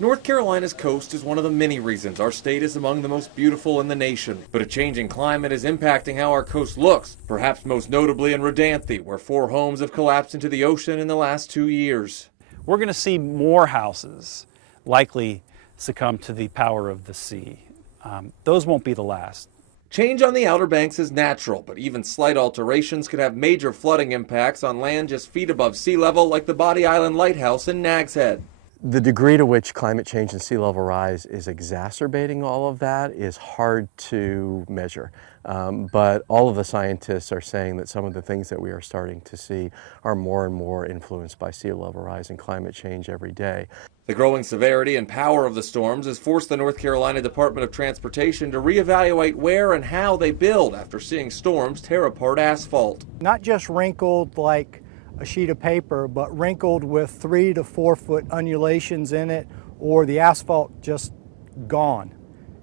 North Carolina's coast is one of the many reasons our state is among the most beautiful in the nation. But a changing climate is impacting how our coast looks, perhaps most notably in Rodanthe, where 4 homes have collapsed into the ocean in the last 2 years. We're going to see more houses likely succumb to the power of the sea. Those won't be the last. Change on the Outer Banks is natural, but even slight alterations could have major flooding impacts on land just feet above sea level, like the Body Island Lighthouse in Nags Head. The degree to which climate change and sea level rise is exacerbating all of that is hard to measure. But all of the scientists are saying that some of the things that we are starting to see are more and more influenced by sea level rise and climate change every day. The growing severity and power of the storms has forced the North Carolina Department of Transportation to reevaluate where and how they build after seeing storms tear apart asphalt. Not just wrinkled like a sheet of paper, but wrinkled with 3 to 4 foot undulations in it, or the asphalt just gone.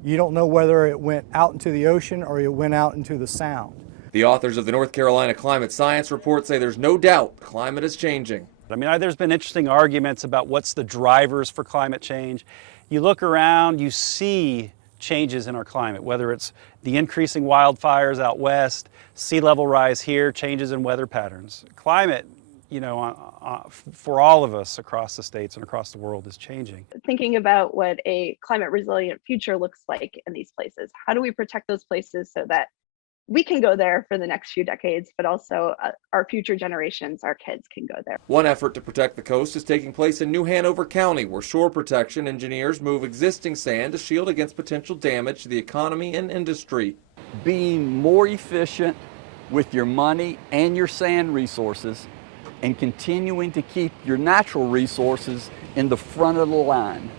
You don't know whether it went out into the ocean or it went out into the Sound. The authors of the North Carolina Climate Science Report say there's no doubt the climate is changing. I mean, there's been interesting arguments about what's the drivers for climate change. You look around, you see changes in our climate, whether it's the increasing wildfires out west, sea level rise here, changes in weather patterns. Climate, for all of us across the states and across the world is changing. Thinking about what a climate resilient future looks like in these places. How do we protect those places so that we can go there for the next few decades, but also our future generations, our kids, can go there. One effort to protect the coast is taking place in New Hanover County, where shore protection engineers move existing sand to shield against potential damage to the economy and industry. Being more efficient with your money and your sand resources, and continuing to keep your natural resources in the front of the line.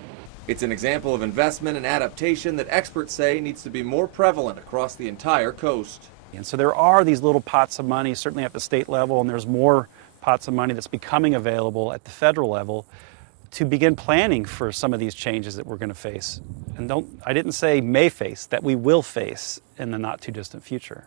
It's an example of investment and adaptation that experts say needs to be more prevalent across the entire coast. And so there are these little pots of money, certainly at the state level, and there's more pots of money that's becoming available at the federal level to begin planning for some of these changes that we're going to face. And I didn't say may face, that we will face in the not too distant future.